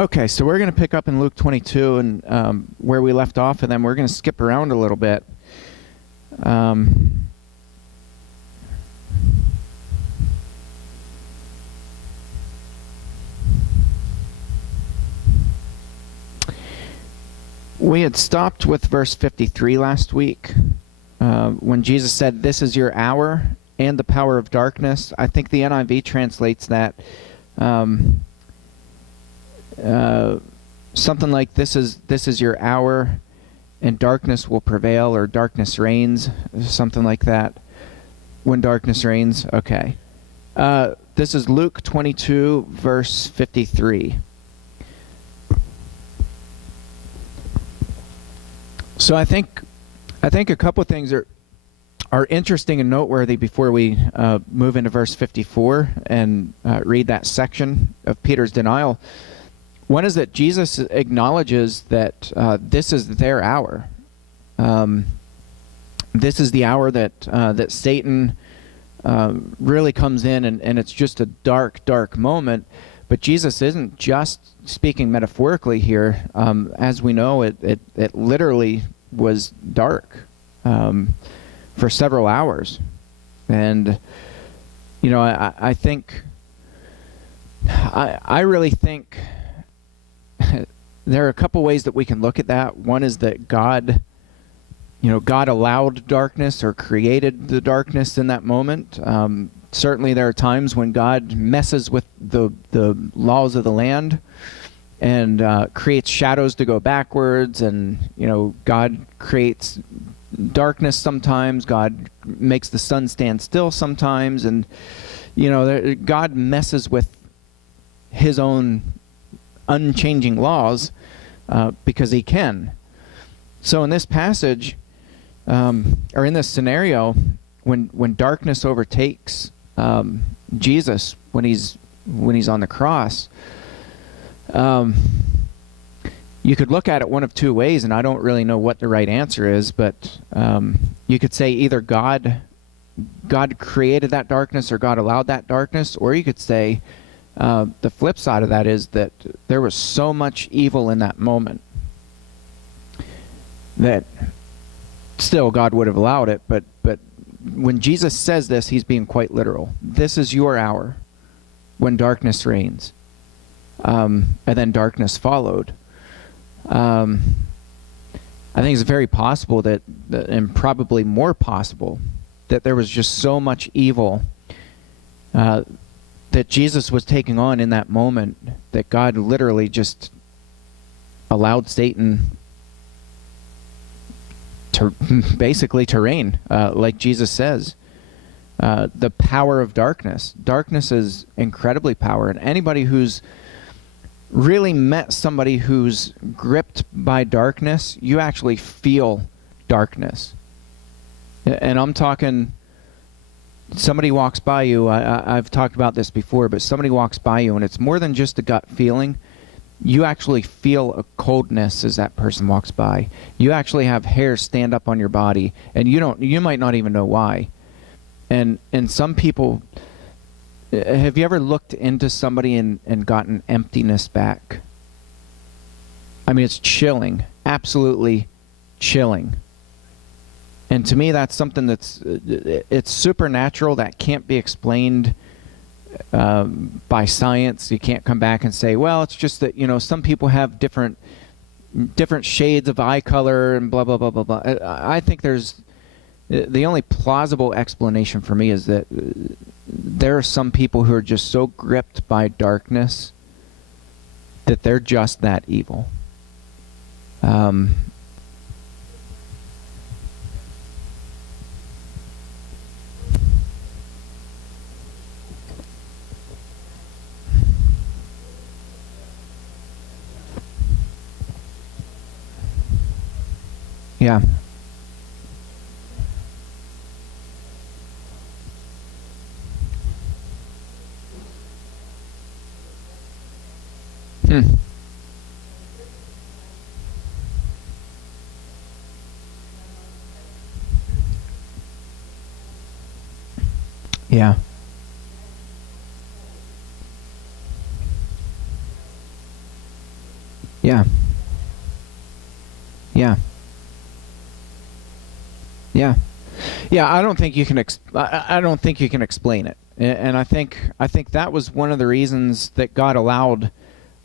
Okay, so we're going to pick up in Luke 22 and where we left off, and then we're going to skip around a little bit. We had stopped with verse 53 last week when Jesus said, "This is your hour and the power of darkness." I think the NIV translates that something like, this is your hour and darkness will prevail, or darkness reigns, something like that. When darkness reigns. Okay. This is Luke 22 verse 53. So I think a couple of things are interesting and noteworthy before we move into verse 54 and read that section of Peter's denial. One is that Jesus acknowledges that this is their hour. This is the hour that Satan really comes in, and it's just a dark, dark moment. But Jesus isn't just speaking metaphorically here. As we know, it literally was dark for several hours. And, you know, I think, I really think there are a couple ways that we can look at that. One is that God allowed darkness or created the darkness in that moment. Certainly there are times when God messes with the laws of the land and creates shadows to go backwards, and God creates darkness sometimes. God makes the sun stand still sometimes, and God messes with his own unchanging laws because he can. So in this passage, or in this scenario, when darkness overtakes Jesus when he's on the cross, you could look at it one of two ways, and I don't really know what the right answer is, but you could say either God created that darkness or God allowed that darkness, or you could say the flip side of that is that there was so much evil in that moment that still God would have allowed it. But when Jesus says this, he's being quite literal. This is your hour when darkness reigns. And then darkness followed. I think it's very possible that, and probably more possible, that there was just so much evil that Jesus was taking on in that moment that God literally just allowed Satan to basically to reign, like Jesus says. The power of darkness. Darkness is incredibly powerful, and anybody who's really met somebody who's gripped by darkness, you actually feel darkness. And I'm talking, somebody walks by you, I've talked about this before, but somebody walks by you and it's more than just a gut feeling. You actually feel a coldness as that person walks by. You actually have hair stand up on your body, and you might not even know why. And some people, have you ever looked into somebody and gotten emptiness back? I mean, it's chilling, absolutely chilling. And to me, that's something it's supernatural, that can't be explained by science. You can't come back and say, well, it's just that some people have different shades of eye color and blah blah blah blah blah. I think the only plausible explanation for me is that there are some people who are just so gripped by darkness that they're just that evil. Yeah. Yeah. Yeah. Yeah. Yeah. Yeah, I don't think you can I don't think you can explain it. And I think that was one of the reasons that God allowed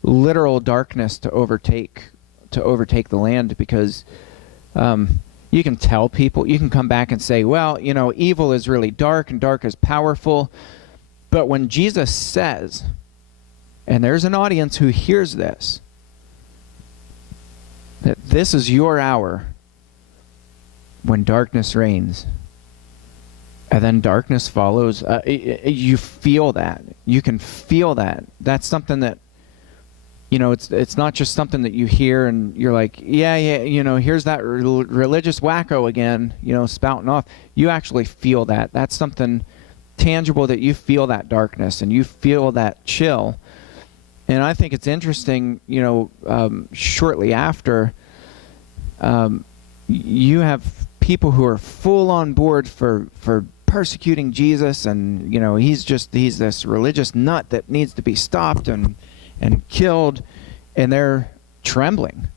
literal darkness to overtake the land, because you can tell people, you can come back and say, well, evil is really dark and dark is powerful. But when Jesus says, and there's an audience who hears this, that this is your hour when darkness reigns, and then darkness follows, you feel that. You can feel that. That's something that, it's not just something that you hear and you're like, yeah, here's that religious wacko again, spouting off. You actually feel that. That's something tangible, that you feel that darkness and you feel that chill. And I think it's interesting, shortly after, you have people who are full on board for persecuting Jesus, and he's this religious nut that needs to be stopped and killed, and they're trembling.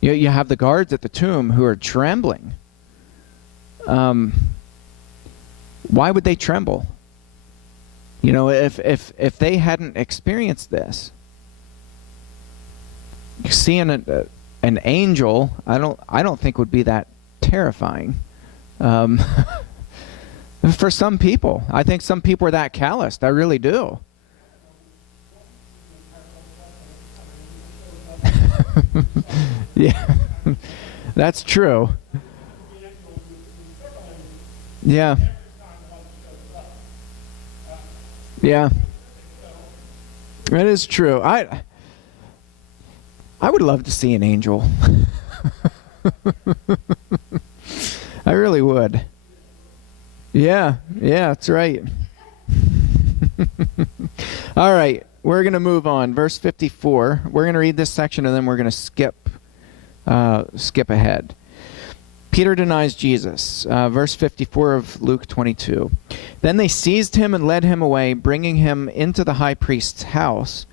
You have the guards at the tomb who are trembling. Why would they tremble? If they hadn't experienced this, seeing an angel, I don't think would be that terrifying. For some people, I think some people are that calloused. I really do. Yeah, that's true. Yeah. Yeah. That is true. I would love to see an angel. I really would. Yeah, that's right. All right, we're going to move on. Verse 54. We're going to read this section and then we're going to skip ahead. Peter denies Jesus. Verse 54 of Luke 22. Then they seized him and led him away, bringing him into the high priest's house,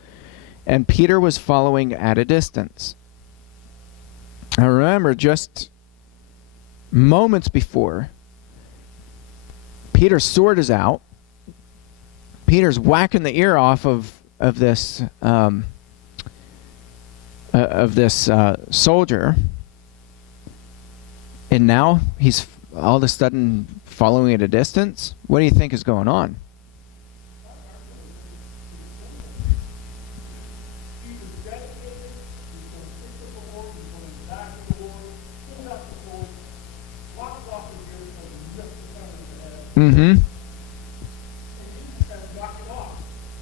and Peter was following at a distance. Now remember, just moments before, Peter's sword is out. Peter's whacking the ear off of this soldier, and now he's all of a sudden following at a distance. What do you think is going on? Mm-hmm.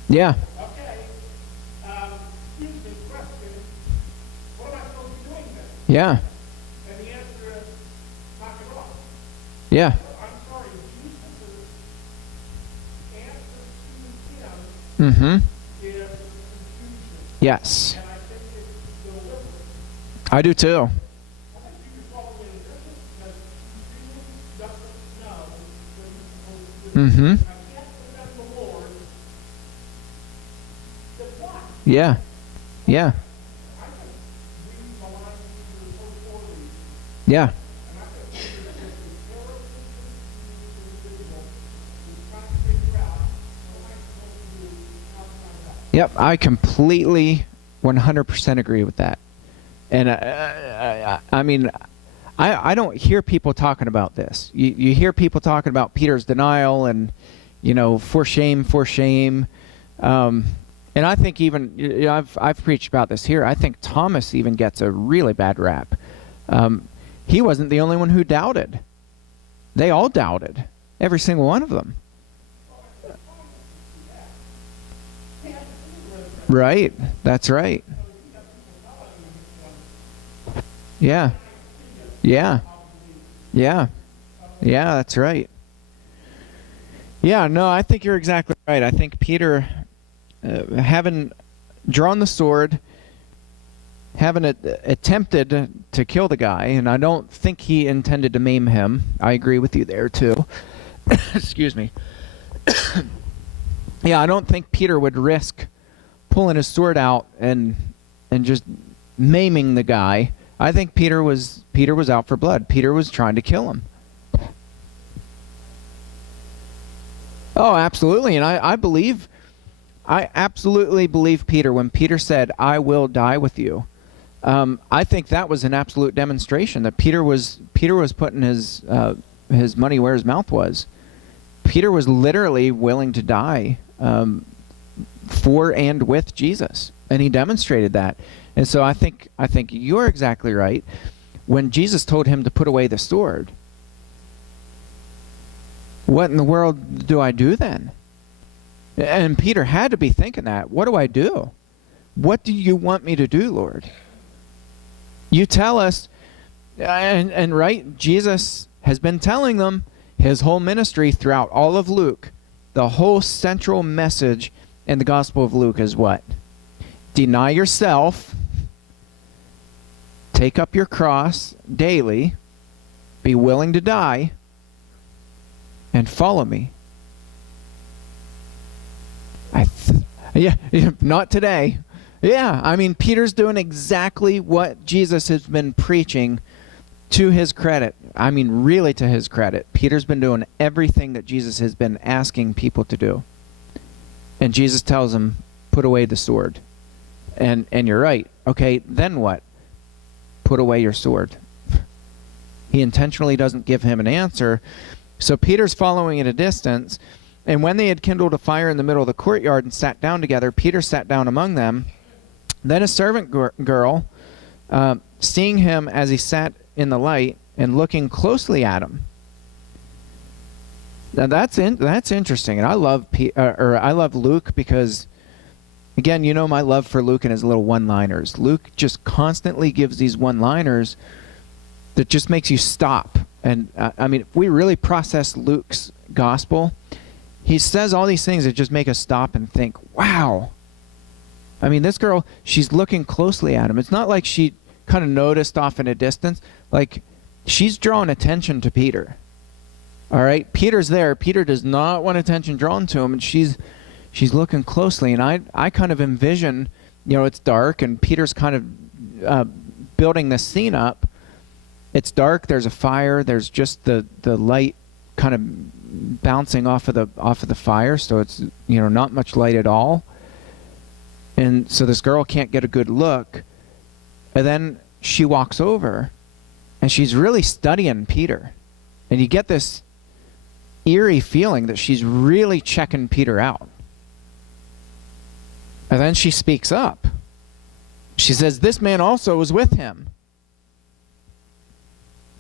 Yeah. Yeah. Yeah. Mm-hmm. Yes. I do too. Mm-hmm. Yeah. Yeah. Yeah. Yep, I completely 100% agree with that. And I mean, I don't hear people talking about this. You hear people talking about Peter's denial and, for shame, for shame. And I think even, I've preached about this here. I think Thomas even gets a really bad rap. He wasn't the only one who doubted. They all doubted. Every single one of them. Right. That's right. Yeah. Yeah. Yeah. Yeah, that's right. Yeah, no, I think you're exactly right. I think Peter, having drawn the sword, having attempted to kill the guy, and I don't think he intended to maim him. I agree with you there, too. Excuse me. Yeah, I don't think Peter would risk pulling his sword out and just maiming the guy. I think Peter was out for blood. Peter was trying to kill him. Oh, absolutely. And I absolutely believe Peter when Peter said, "I will die with you." I think that was an absolute demonstration that Peter was putting his money where his mouth was. Peter was literally willing to die for and with Jesus, and he demonstrated that. And so I think you're exactly right. When Jesus told him to put away the sword, what in the world do I do then? And Peter had to be thinking that. What do I do? What do you want me to do, Lord? You tell us, and right, Jesus has been telling them his whole ministry throughout all of Luke. The whole central message in the Gospel of Luke is what? Deny yourself, take up your cross daily, be willing to die, and follow me. Yeah, not today. Yeah, I mean, Peter's doing exactly what Jesus has been preaching, to his credit. I mean, really to his credit. Peter's been doing everything that Jesus has been asking people to do. And Jesus tells him, put away the sword. And you're right. Okay, then what? Put away your sword. He intentionally doesn't give him an answer. So Peter's following at a distance. And when they had kindled a fire in the middle of the courtyard and sat down together, Peter sat down among them. Then a servant girl, seeing him as he sat in the light and looking closely at him. Now that's interesting, and I love Luke because, again, you know my love for Luke and his little one-liners. Luke just constantly gives these one-liners that just makes you stop. And I mean, if we really process Luke's gospel, he says all these things that just make us stop and think, wow. I mean, this girl, she's looking closely at him. It's not like she kind of noticed off in a distance. Like, she's drawing attention to Peter. All right? Peter's there. Peter does not want attention drawn to him, and she's looking closely. And I kind of envision, it's dark, and Peter's kind of building this scene up. It's dark. There's a fire. There's just the light kind of bouncing off of the fire, so it's not much light at all. And so this girl can't get a good look. And then she walks over, and she's really studying Peter. And you get this eerie feeling that she's really checking Peter out. And then she speaks up. She says, "This man also was with him."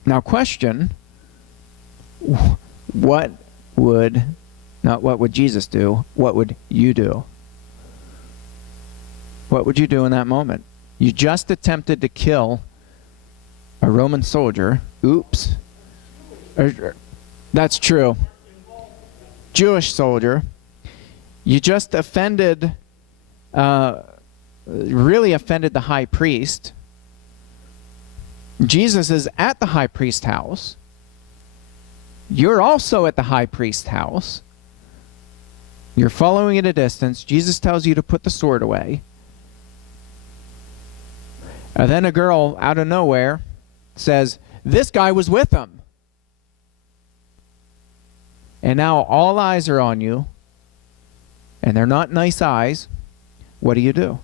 Now question, what would Jesus do? What would you do? What would you do in that moment? You just attempted to kill a Roman soldier. Oops. That's true. Jewish soldier. You just really offended the high priest. Jesus is at the high priest's house. You're also at the high priest's house. You're following at a distance. Jesus tells you to put the sword away. And then a girl out of nowhere says, "This guy was with him." And now all eyes are on you, and they're not nice eyes. What do?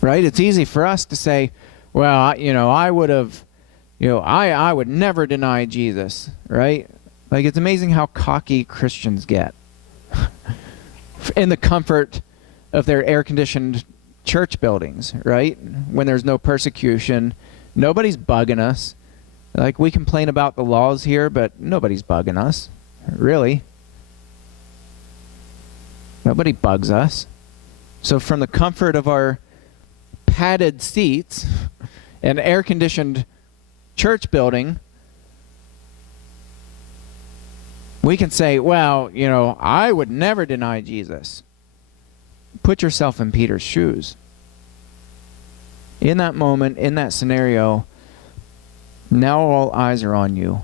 Right? It's easy for us to say, well, I would have, I would never deny Jesus, right? Like, it's amazing how cocky Christians get in the comfort of their air-conditioned church buildings, right? When there's no persecution, nobody's bugging us. Like, we complain about the laws here, but nobody's bugging us, really. Nobody bugs us. So from the comfort of our padded seats and air-conditioned church building, we can say, well, I would never deny Jesus. Put yourself in Peter's shoes. In that moment, in that scenario, now all eyes are on you.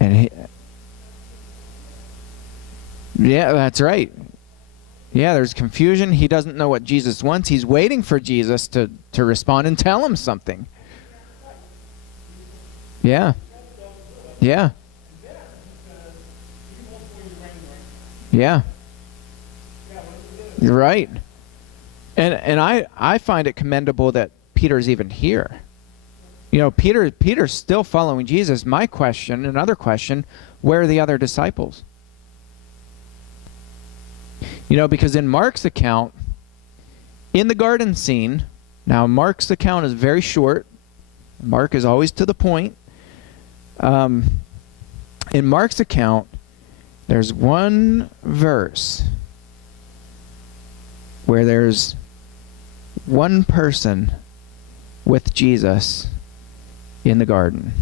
And yeah, that's right. Yeah, there's confusion. He doesn't know what Jesus wants. He's waiting for Jesus to respond and tell him something. Yeah. Yeah. Yeah. You're right. And I find it commendable that Peter's even here. You know, Peter's still following Jesus. My question, another question, where are the other disciples? You know, because in Mark's account, in the garden scene, now Mark's account is very short. Mark is always to the point. In Mark's account, there's one verse where there's one person with Jesus in the garden,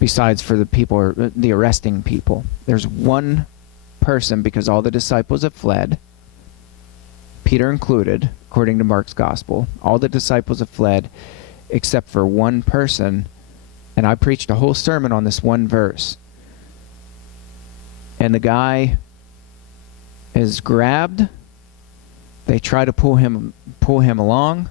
besides for the people, the arresting people. There's one person because all the disciples have fled, Peter included, according to Mark's gospel. All the disciples have fled except for one person, and I preached a whole sermon on this one verse. And the guy is grabbed. They try to pull him along,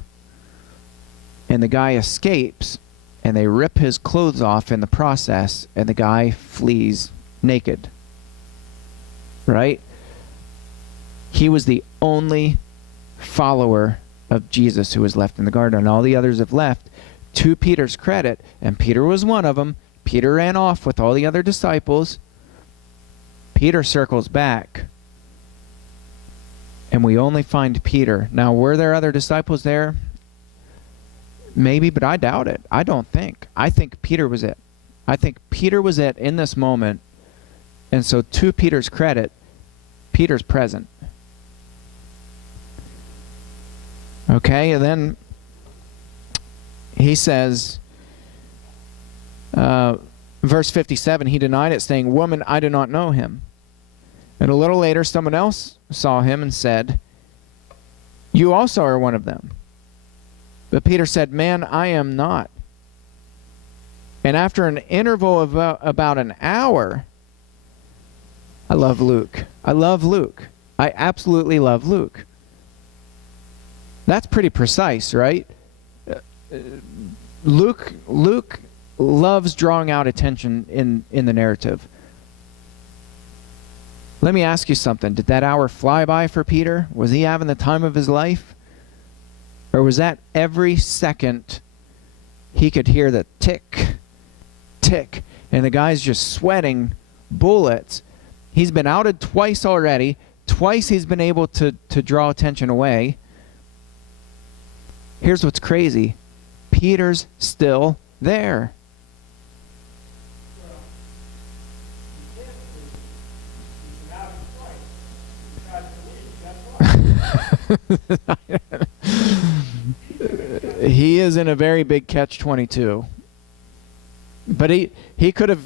and the guy escapes, and they rip his clothes off in the process, and the guy flees naked. Right? He was the only follower of Jesus who was left in the garden, and all the others have left. To Peter's credit, and Peter was one of them, Peter ran off with all the other disciples. Peter circles back, and we only find Peter. Now, were there other disciples there? Maybe, but I doubt it. I don't think. I think Peter was it. I think Peter was it in this moment. And so to Peter's credit, Peter's present. Okay, and then he says, verse 57, he denied it, saying, "Woman, I do not know him." And a little later, someone else saw him and said, "You also are one of them." But Peter said, "Man, I am not." And after an interval of about an hour, I love Luke. I love Luke. I absolutely love Luke. That's pretty precise, right? Luke loves drawing out attention in the narrative. Let me ask you something. Did that hour fly by for Peter? Was he having the time of his life? Or was that every second he could hear the tick, tick, and the guy's just sweating bullets? He's been outed twice already. Twice he's been able to draw attention away. Here's what's crazy. Peter's still there. He is in a very big catch-22. But he could have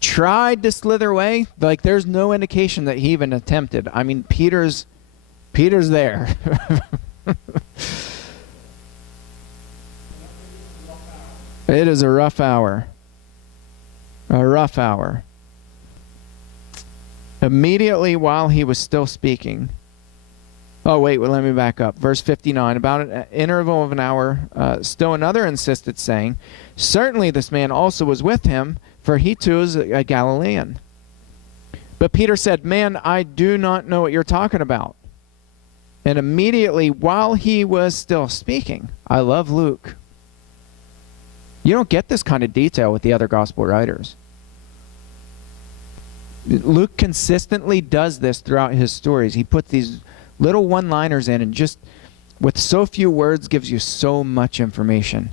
tried to slither away. Like, there's no indication that he even attempted. I mean, Peter's there. It is a rough hour. A rough hour. Immediately while he was still speaking. Oh, wait, well, let me back up. Verse 59, about an interval of an hour, still another insisted, saying, "Certainly this man also was with him, for he too is a Galilean." But Peter said, "Man, I do not know what you're talking about." And immediately while he was still speaking, I love Luke. You don't get this kind of detail with the other gospel writers. Luke consistently does this throughout his stories. He puts these little one-liners in and just with so few words gives you so much information.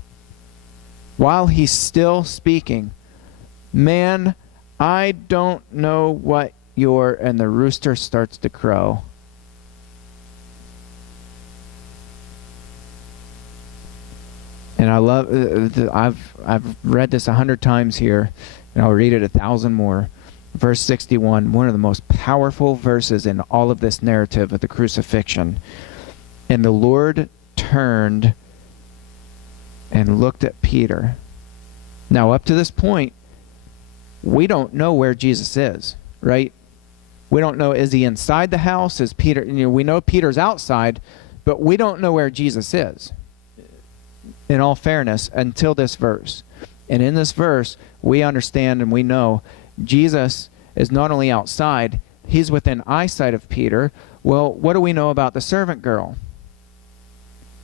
While he's still speaking, "Man, I don't know what you're," and the rooster starts to crow. And I love, I've read this 100 times here, and I'll read it 1,000 more. Verse 61, one of the most powerful verses in all of this narrative of the crucifixion. "And the Lord turned and looked at Peter." Now, up to this point, we don't know where Jesus is, right? We don't know, is he inside the house? Is Peter, we know Peter's outside, but we don't know where Jesus is, in all fairness, until this verse. And in this verse, we understand and we know Jesus is not only outside, he's within eyesight of Peter. Well, what do we know about the servant girl?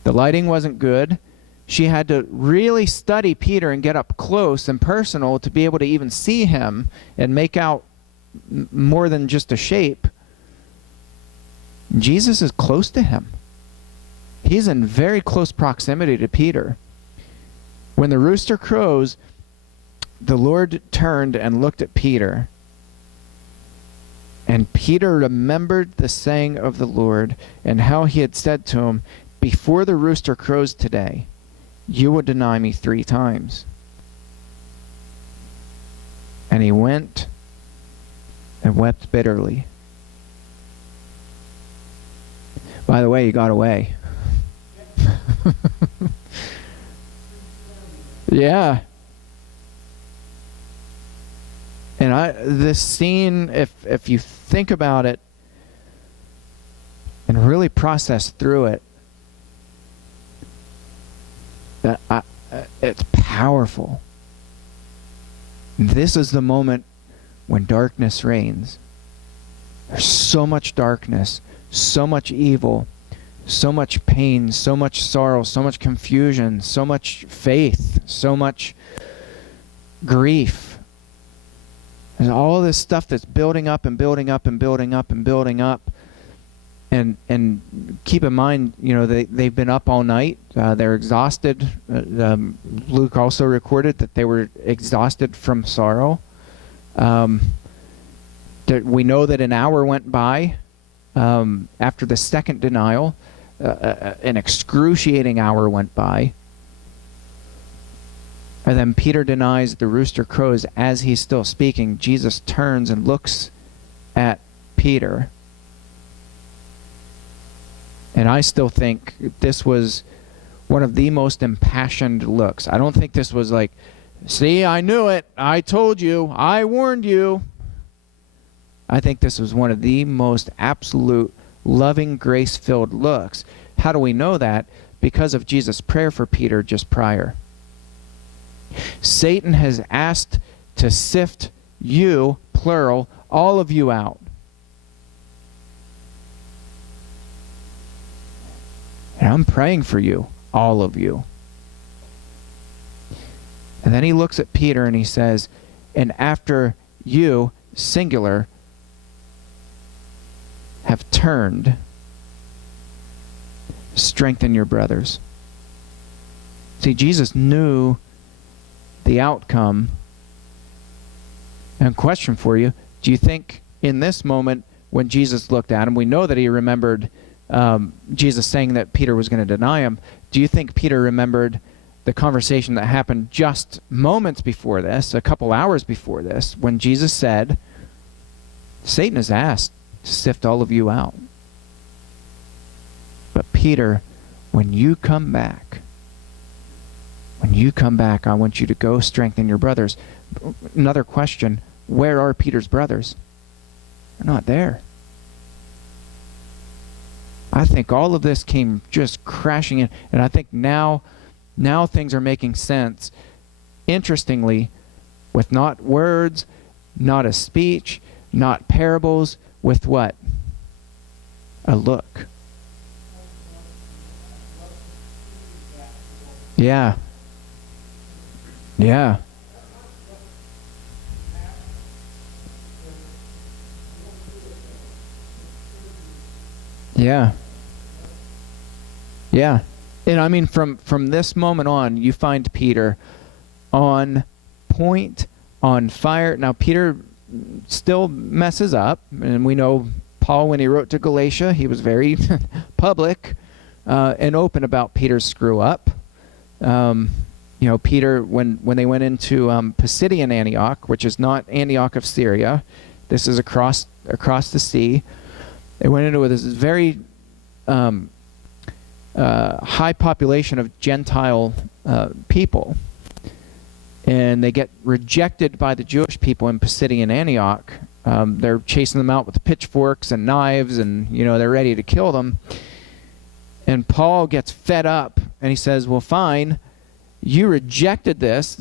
The lighting wasn't good. She had to really study Peter and get up close and personal to be able to even see him and make out more than just a shape. Jesus is close to him. He's in very close proximity to Peter. When the rooster crows, the Lord turned and looked at Peter. And Peter remembered the saying of the Lord and how he had said to him, before the rooster crows today, you will deny me 3 times. And he went and wept bitterly. By the way, he got away. Yeah. And this scene, if you think about it and really process through it, it's powerful. This is the moment when darkness reigns. There's so much darkness, so much evil, so much pain, so much sorrow, so much confusion, so much faith, so much grief. There's all this stuff that's building up and building up and building up and building up. And keep in mind, they've been up all night. They're exhausted. Luke also recorded that they were exhausted from sorrow. We know that an hour went by after the second denial. An excruciating hour went by. And then Peter denies, the rooster crows. As he's still speaking, Jesus turns and looks at Peter. And I still think this was one of the most impassioned looks. I don't think this was like, see, I knew it. I told you. I warned you. I think this was one of the most absolute, loving, grace-filled looks. How do we know that? Because of Jesus' prayer for Peter just prior. Satan has asked to sift you, plural, all of you out. And I'm praying for you, all of you. And then he looks at Peter and he says, and after you, singular, have turned, strengthen your brothers. See, Jesus knew the outcome. And question for you, do you think in this moment when Jesus looked at him, we know that he remembered Jesus saying that Peter was going to deny him. Do you think Peter remembered the conversation that happened just moments before this, a couple hours before this, when Jesus said, Satan has asked to sift all of you out. But Peter, when you come back, I want you to go strengthen your brothers. Another question, where are Peter's brothers? They're not there. I think all of this came just crashing in, and I think now things are making sense. Interestingly, with not words, not a speech, not parables, with what? A look. Yeah. Yeah. Yeah. Yeah. And I mean, from this moment on, you find Peter on point, on fire. Now, Peter still messes up, and we know Paul, when he wrote to Galatia, he was very public and open about Peter's screw up. Peter, when they went into Pisidian Antioch, which is not Antioch of Syria, this is across the sea. They went into this very high population of Gentile people, and they get rejected by the Jewish people in Pisidian Antioch, They're chasing them out with pitchforks and knives, and they're ready to kill them. And Paul gets fed up, and he says, well, fine, you rejected this.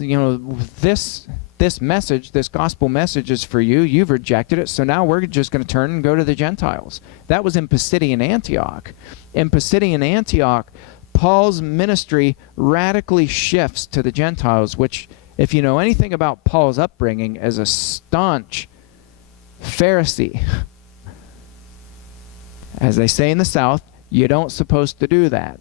This message, this gospel message is for you. You've rejected it, so now we're just going to turn and go to the Gentiles. That was in Pisidian Antioch. In Pisidian Antioch, Paul's ministry radically shifts to the Gentiles, which, if you know anything about Paul's upbringing as a staunch Pharisee, as they say in the South, you don't supposed to do that.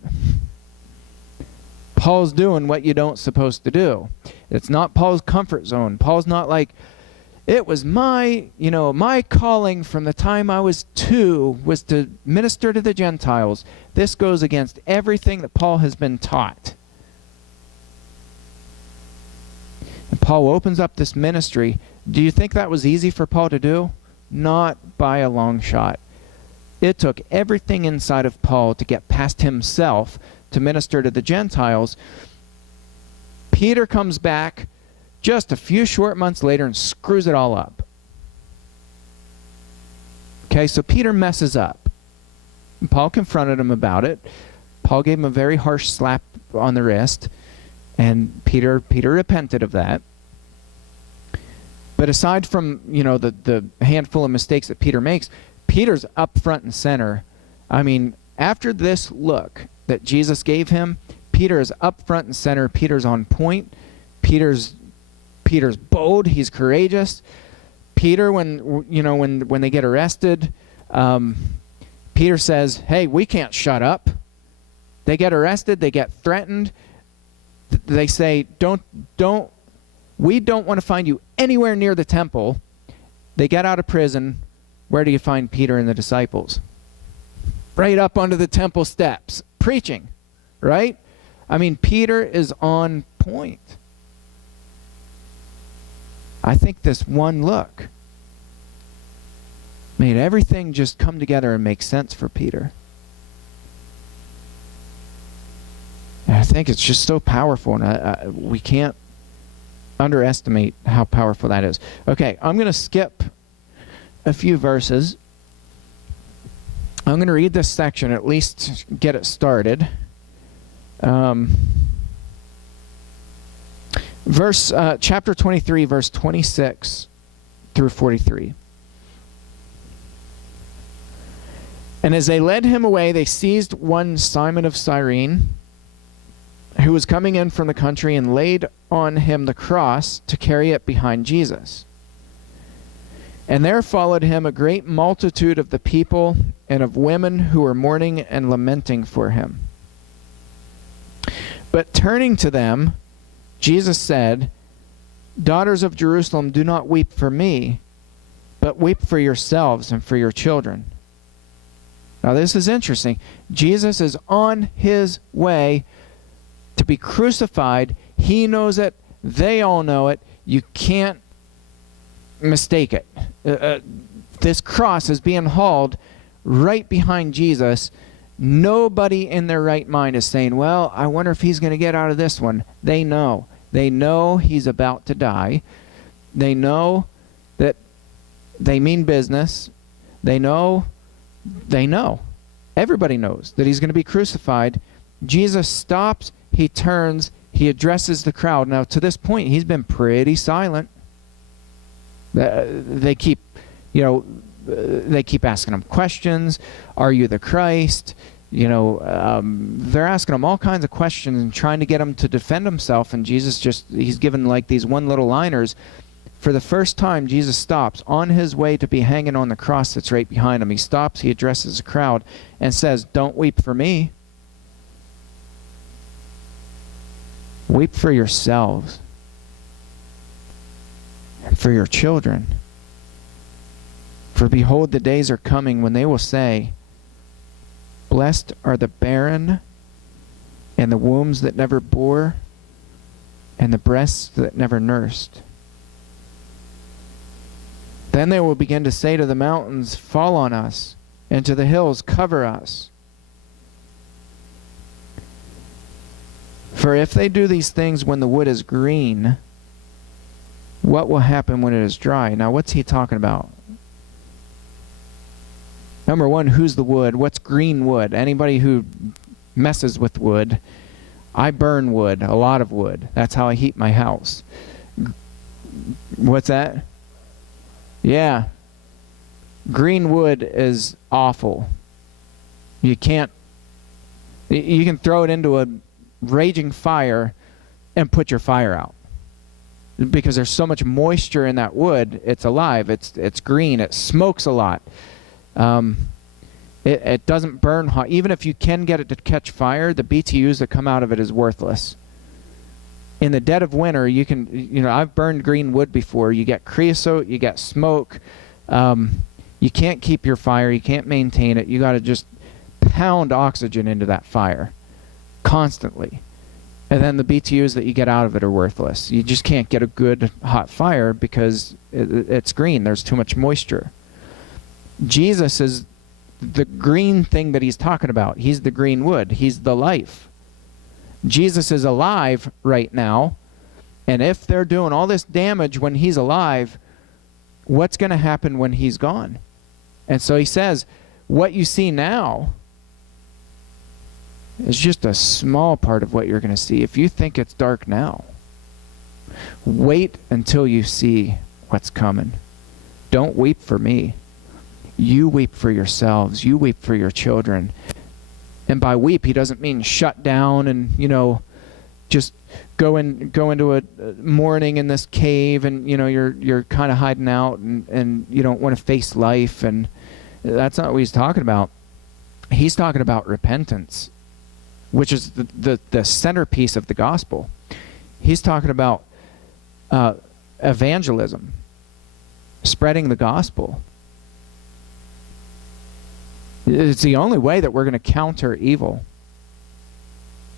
Paul's doing what you don't supposed to do. It's not Paul's comfort zone. Paul's not like, it was my calling from the time I was 2 was to minister to the Gentiles. This goes against everything that Paul has been taught. And Paul opens up this ministry. Do you think that was easy for Paul to do? Not by a long shot. It took everything inside of Paul to get past himself to minister to the Gentiles. Peter comes back just a few short months later and screws it all up. Okay, so Peter messes up. And Paul confronted him about it. Paul gave him a very harsh slap on the wrist, and Peter repented of that. But aside from, the handful of mistakes that Peter makes, Peter's up front and center. I mean, after this look that Jesus gave him, Peter is up front and center. Peter's on point. Peter's bold. He's courageous. Peter, when they get arrested, Peter says, "Hey, we can't shut up." They get arrested. They get threatened. They say, we don't want to find you anywhere near the temple. They get out of prison. Where do you find Peter and the disciples? Right up onto the temple steps, preaching, right? I mean, Peter is on point. I think this one look made everything just come together and make sense for Peter. And I think it's just so powerful, and we can't underestimate how powerful that is. Okay, I'm going to skip a few verses. I'm going to read this section, at least get it started. Chapter 23, verse 26 through 43. And as they led him away, they seized one Simon of Cyrene, who was coming in from the country, and laid on him the cross to carry it behind Jesus. And there followed him a great multitude of the people and of women who were mourning and lamenting for him. But turning to them, Jesus said, "Daughters of Jerusalem, do not weep for me, but weep for yourselves and for your children." Now this is interesting. Jesus is on his way to be crucified. He knows it. They all know it. You can't mistake it. This cross is being hauled right behind Jesus. Nobody in their right mind is saying, well, I wonder if he's going to get out of this one. They know. They know he's about to die. They know that they mean business. They know. Everybody knows that he's going to be crucified. Jesus stops. He turns. He addresses the crowd. Now, to this point, he's been pretty silent. They keep asking him questions. Are you the Christ? They're asking him all kinds of questions and trying to get him to defend himself. And Jesus he's given like these one little liners. For the first time, Jesus stops on his way to be hanging on the cross that's right behind him. He stops, he addresses the crowd and says, "Don't weep for me. Weep for yourselves and for your children. For behold, the days are coming when they will say, blessed are the barren, and the wombs that never bore, and the breasts that never nursed. Then they will begin to say to the mountains, fall on us, and to the hills, cover us. For if they do these things when the wood is green, what will happen when it is dry?" Now, what's he talking about? Number one, who's the wood? What's green wood? Anybody who messes with wood, I burn wood, a lot of wood. That's how I heat my house. What's that? Yeah. Green wood is awful. You can throw it into a raging fire and put your fire out. Because there's so much moisture in that wood, it's alive, it's green, it smokes a lot. It doesn't burn hot. Even if you can get it to catch fire, the BTUs that come out of it is worthless. In the dead of winter, I've burned green wood before. You get creosote, you get smoke. You can't keep your fire, you can't maintain it. You got to just pound oxygen into that fire constantly. And then the BTUs that you get out of it are worthless. You just can't get a good hot fire because it's green. There's too much moisture. Jesus is the green thing that he's talking about. He's the green wood. He's the life. Jesus is alive right now. And if they're doing all this damage when he's alive, what's going to happen when he's gone? And so he says, what you see now is just a small part of what you're going to see. If you think it's dark now, wait until you see what's coming. Don't weep for me. You weep for yourselves. You weep for your children. And by weep, he doesn't mean shut down and, just go into a mourning in this cave and, you're kind of hiding out and you don't want to face life. And that's not what he's talking about. He's talking about repentance, which is the centerpiece of the gospel. He's talking about evangelism, spreading the gospel. It's the only way that we're going to counter evil.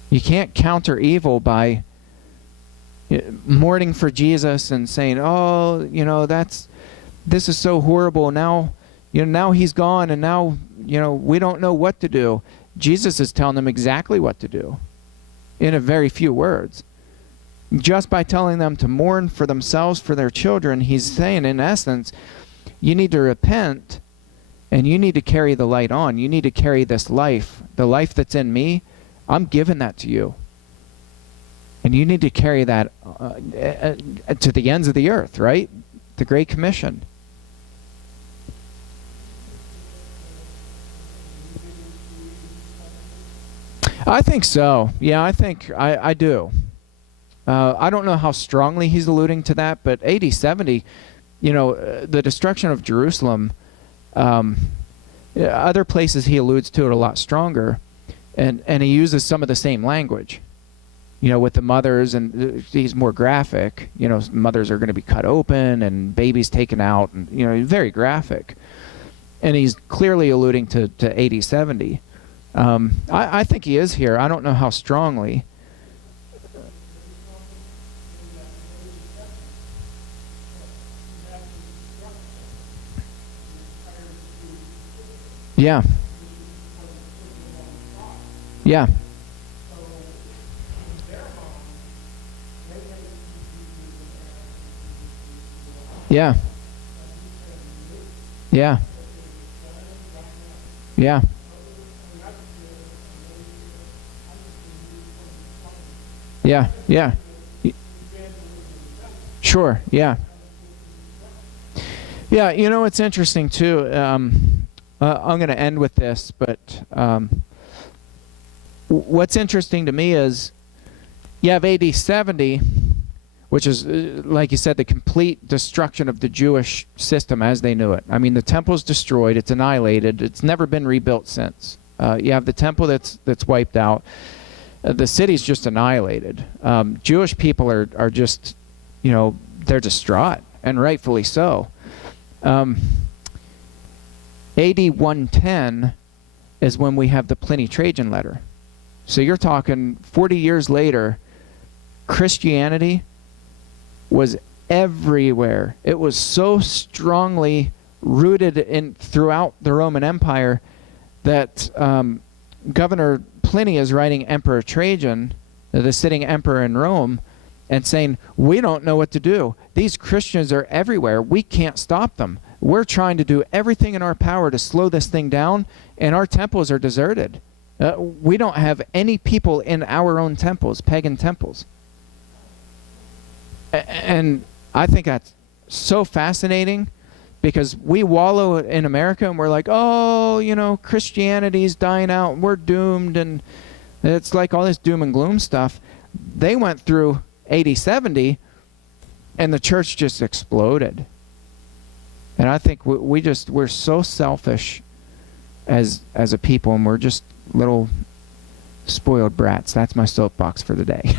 You can't counter evil by mourning for Jesus and saying, "Oh, this is so horrible. Now, now he's gone, and now, we don't know what to do." Jesus is telling them exactly what to do, in a very few words. Just by telling them to mourn for themselves, for their children, he's saying, in essence, you need to repent. And you need to carry the light on. You need to carry this life. The life that's in me, I'm giving that to you. And you need to carry that to the ends of the earth, right? The Great Commission. I think so. Yeah, I do. I don't know how strongly he's alluding to that, but AD 70, the destruction of Jerusalem, other places he alludes to it a lot stronger, and he uses some of the same language, with the mothers, and he's more graphic. Mothers are going to be cut open and babies taken out, and very graphic, and he's clearly alluding to AD 70. I think he is here. I don't know how strongly. Yeah. Yeah. Yeah. Yeah. Yeah. Yeah. Yeah. Sure. Yeah. Yeah. It's interesting too. I'm going to end with this, but what's interesting to me is you have AD 70, which is, like you said, the complete destruction of the Jewish system as they knew it. I mean, the temple's destroyed. It's annihilated. It's never been rebuilt since. You have the temple that's wiped out. The city's just annihilated. Jewish people are just, they're distraught, and rightfully so. AD 110 is when we have the Pliny-Trajan letter. So you're talking 40 years later, Christianity was everywhere. It was so strongly rooted throughout the Roman Empire that Governor Pliny is writing Emperor Trajan, the sitting emperor in Rome, and saying, we don't know what to do. These Christians are everywhere. We can't stop them. we're trying to do everything in our power to slow this thing down, and our temples are deserted. We don't have any people in our own temples, pagan temples. And I think that's so fascinating, because we wallow in America and we're like, oh, you know, Christianity's dying out, we're doomed, and it's like all this doom and gloom stuff. They went through 80, 70, and the church just exploded. And I think we're so selfish as a people, and we're just little spoiled brats. That's my soapbox for the day.